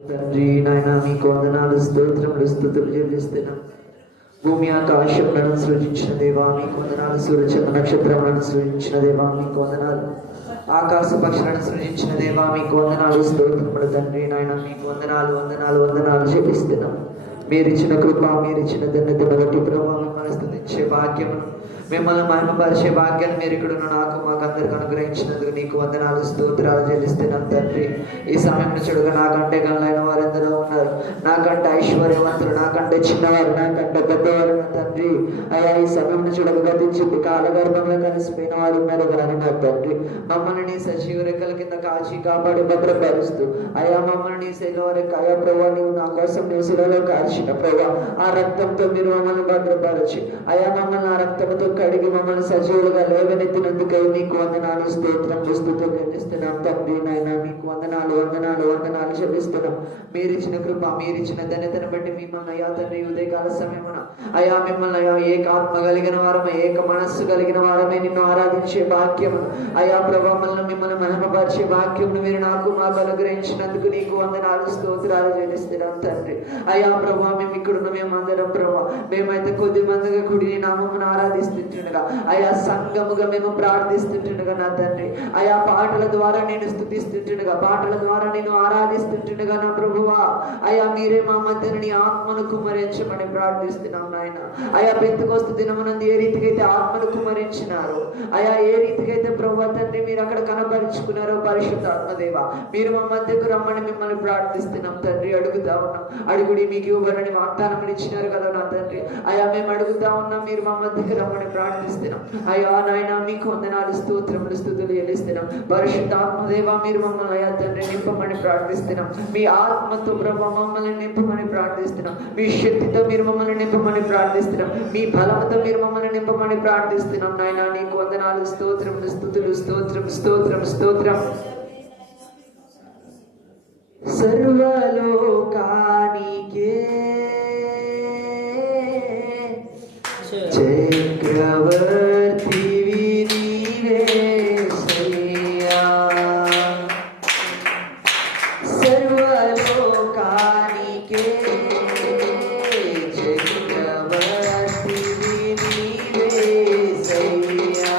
తండ్రి నాయన మీకు వందనాలు స్తోత్రములు స్తుతులు చెల్లిస్తున్నాం. భూమి ఆకాశములను సృజించిన దేవా మీకు వందనాలు. సూర్యచంద్ర నక్షత్రములను సృజించిన దేవా మీకు వందనాలు. ఆకాశ పక్షులను సృజించిన దేవా మీకు వందనాలు స్తోత్రములు. తండ్రి నాయన మీకు వందనాలు వందనాలు వందనాలు చెల్లిస్తున్నాం. మీరిచ్చిన కృప మీరిచ్చిన ధన్యతను బట్టి ప్రభావ మిమ్మల్ని స్తుతించే భాగ్యమును మిమ్మల్ని మహిమపరిచే భాగ్యాన్ని మీరు ఇక్కడ నాకు మాకు అందరికి అనుగ్రహించినందుకు నీకు వందనాలు స్తోత్రాలు చెల్లిస్తున్నాం తండ్రి. ఈ సమయం చూడగా నాకంటే గనులైన వారు ఎందరో ఉన్నారు, నాకంటే ఐశ్వర్యవంతులు, నాకంటే చిన్నవారు, నాకంటే పెద్దవారు తండ్రి. అయ్యా ఈ సమయం చూడగా గతించింది కాలగర్భంలో కలిసిపోయిన వారు ఉన్నారు కానీ నా తండ్రి మమ్మల్ని నీ సజీవ రెక్కల కింద కాచి కాపాడి భద్రపరుస్తూ అయ్యా మమ్మల్ని నీ శైలో రెక్క అయ్యా ప్రభావ నీవు నా కోసం నీ శిలలో కాల్చిన ప్రభావ ఆ రక్తంతో మీరు మమ్మల్ని భద్రపరచి అయ్యా మమ్మల్ని ఆ రక్తంతో కడిగి మమ్మల్ని సజీవులుగా లేవనెత్తినందుకై నీకు వందనాలు స్తోత్రం స్తుతులు చెల్లిస్తున్నాం తండ్రి. నాయన మీకు వందనాలు వందనాలు వందనాలు చెల్లిస్తున్నాం. మీరిచ్చిన కృప మీరిచ్చిన ధన్యతను బట్టి మిమ్మల్ని అయ్యా తండ్రి ఉదయకాల సమయమున అయ్యా మిమ్మల్ని అయ్యా ఏకాత్మ కలిగిన వారమే ఏక మనస్సు కలిగిన వారమే నిన్ను ఆరాధించే భాగ్యమును అయ్యా ప్రభావములను మిమ్మల్ని మహిమపరిచే భాగ్యమును మీరు నాకు మాకు అనుగ్రహించినందుకు నీకు వందనాలు స్తోత్రాలు చెల్లిస్తున్నాం తండ్రి. అయ్యా ప్రభావ మేము ఇక్కడున్న మేమందరం ప్రభావ మేమైతే కొద్ది మందిగా కూడి నీ నామమును ఆరాధిస్తుంటుండగా అయా సంఘముగా మేము ప్రార్థిస్తుంటుండగా నా తండ్రి అయా పాటల ద్వారా నేను స్తుతిస్తుంటుండగా పాటల ద్వారా నేను ఆరాధిస్తుంటుండగా నా ప్రభువా అయా మీరే మా మధ్యన నీ ఆత్మను కుమ్మరించమని ప్రార్థిస్తున్నాం నాయన. అయా పెంతెకొస్తు దినమునందు ఏ రీతికైతే ఆత్మను కుమ్మరించినారో అయా ఏ రీతికైతే ప్రభువా తండ్రి మీరు అక్కడ కనపరుచుకున్నారో పరిశుద్ధాత్మదేవ మీరు మా మధ్యకు రమ్మని మిమ్మల్ని ప్రార్థిస్తున్నాం తండ్రి. అడుగుతా ఉన్నాం అడుగుడి మీకు ఇవ్వబడని వాగ్దానములు ఇచ్చినారు కదా నా తండ్రి. అయా మేము అడుగుతా ఉన్నాం మీరు మా మధ్యకు రమ్మని ప్రార్థిస్తున్నాం. అయ్యా నాయన మీకు వందనాలు స్తోత్రములు స్తుతులు చెల్లిస్తున్నాం. పరిశుద్ధాత్మదేవ మీరు మమ్మల్ని అయ్యా తండ్రి నింపమని ప్రార్థిస్తున్నాం. మీ ఆత్మతో ప్రభావ మమ్మల్ని నింపమని ప్రార్థిస్తున్నాం. మీ శక్తితో మీరు మమ్మల్ని నింపమని ప్రార్థిస్తున్నాం. మీ బలముతో మీరు మమ్మల్ని నింపమని ప్రార్థిస్తున్నాం. నాయన నీకు వందనాలు స్తోత్రములు స్తుతులు స్తోత్రం స్తోత్రం స్తోత్రం. సర్వలోకానికే చక్రవర్తి నీవే సయ్యా, సర్వలోకానికే చక్రవర్తి నీవే సయ్యా,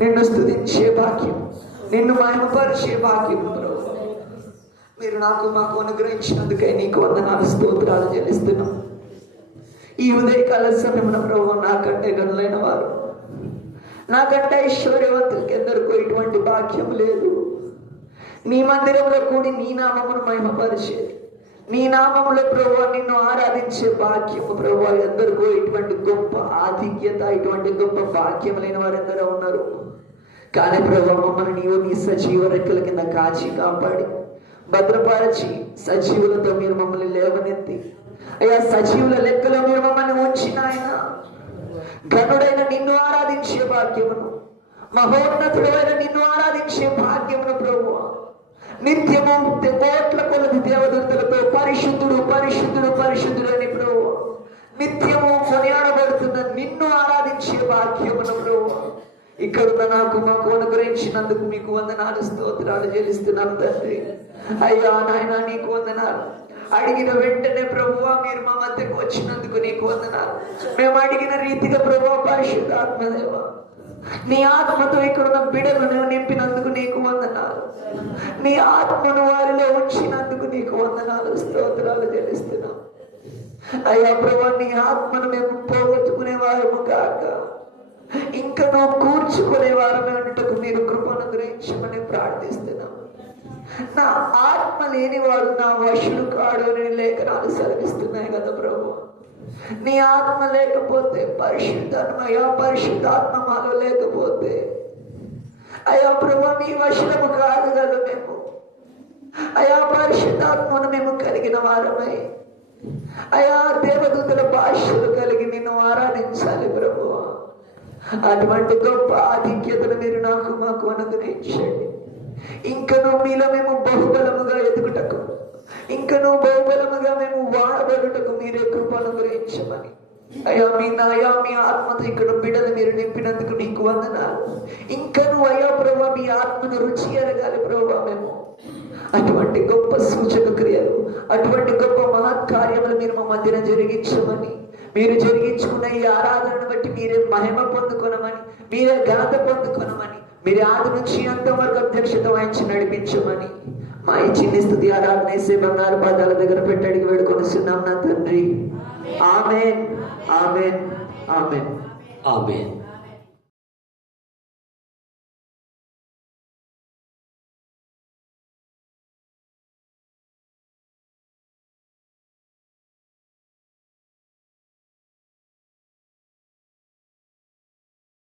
నిన్ను స్తుతించే భాగ్యం, నిన్ను మహిమపరిచే భాగ్యం ప్రభు మీరు మాకు అనుగ్రహించినందుకై నీకు వందనాలు స్తోత్రాలు చెల్లిస్తున్నాం. ఈ ఉదయకాల సమయంలో ప్రభు నాకంటే గనులైన వారు, నాకంటే ఐశ్వర్యవంతులకి ఎందరికో ఇటువంటి భాగ్యం లేదు. నీ మందిరంలో కూడి నీ నామమును మహిమపరిచేది, నీ నామంలో ప్రభు నిన్ను ఆరాధించే భాగ్యము ప్రభు ఎందరికో ఇటువంటి గొప్ప ఆధిక్యత, ఇటువంటి గొప్ప భాగ్యం లేని వారు ఎందరో ఉన్నారు. కానీ ప్రభు మమ్మల్ని నీవు నీ సజీవ రెక్కల కింద కాచి కాపాడి భద్రపరచి సజీవులతో మీరు మమ్మల్ని లేవనెత్తి అయ్యా సజీవుల లెక్కలో మీరు మమ్మల్ని ఉంచిన ఆయన ఘనుడైన నిన్ను ఆరాధించే భాగ్యమును, మహోన్నతుడైన నిన్ను ఆరాధించే భాగ్యమును ప్రభు నిత్యము కోట్ల కొలది దేవదూతలతో పరిశుద్ధుడు పరిశుద్ధుడు పరిశుద్ధుడు అని ప్రభు నిత్యము కొనియాడబడుతున్న నిన్ను ఆరాధించే భాగ్యమును ప్రభు ఇక్కడున్న మాకు అనుగ్రహించినందుకు మీకు వందనాలు స్తోత్రాలు చెల్లిస్తున్నాం తండ్రి. అయ్యా నాయన నీకు వందనాలు. అడిగిన వెంటనే ప్రభువా మీరు మా మధ్యకు వచ్చినందుకు నీకు వందనాలు. మేము అడిగిన రీతిగా ప్రభువా పరిశుద్ధాత్మదేవ నీ ఆత్మతో ఇక్కడున్న బిడలను నింపినందుకు నీకు వందనాలు. నీ ఆత్మను వారిలో ఉంచినందుకు నీకు వందనాలు స్తోత్రాలు చెల్లిస్తున్నాం. అయ్యా ప్రభా నీ ఆత్మను మేము పోగొట్టుకునే వారము కాక ఇంకా నువ్వు కూర్చుకునే వారమే ఉన్నట్టుకు మీరు కృపను గ్రహించమని ప్రార్థిస్తున్నాం. నా ఆత్మ లేనివాడు నా వశుడు కాడు అని లేఖనాలు సెలవిస్తున్నాయి కదా ప్రభు. నీ ఆత్మ లేకపోతే పరిశుద్ధాత్మయ్యా పరిశుద్ధాత్మ మాలో లేకపోతే అయ్యా ప్రభు నీ వశులము కాదు కదా మేము. అయా పరిశుద్ధాత్మను మేము కలిగిన వారమై అయా దేవదూతల భాషలు కలిగి నిన్ను ఆరాధించాలి ప్రభు. అటువంటి గొప్ప ఆధిక్యతను మీరు మాకు అనుగ్రహించండి. ఇంకనూ మీలో మేము బహుబలముగా ఎదుగుటకు, ఇంకనూ బహుబలముగా మేము వాడబడుటకు మీరే కృప అనుగ్రహించమని అయ్యా మీ ఆత్మతో ఇక్కడ బిడ్డలు మీరు నింపినందుకు నీకు వందనాలు. ఇంకనూ అయ్యా ప్రభా మీ ఆత్మను రుచి ఎరగాలి ప్రభా మేము. అటువంటి గొప్ప సూచక క్రియలు, అటువంటి గొప్ప మహత్కార్యములు మీరు మా మధ్యన జరిగించమని, మీరు జరిగించుకున్న ఈ ఆరాధనను బట్టి మీరే మహిమ పొందుకొనమని, మీరే ఘనత పొందుకొనమని, మీరే ఆది నుంచి అంతవరకు అధ్యక్షత వహించి నడిపించమని మా ఈ చిన్ని స్తుతి ఆరాధన వేసే బంగారు పాదాల దగ్గర పెట్టడికి వేడుకొనిస్తున్నాం నా తండ్రి. ఆమేన్ ఆమేన్ ఆమేన్ ఆమేన్.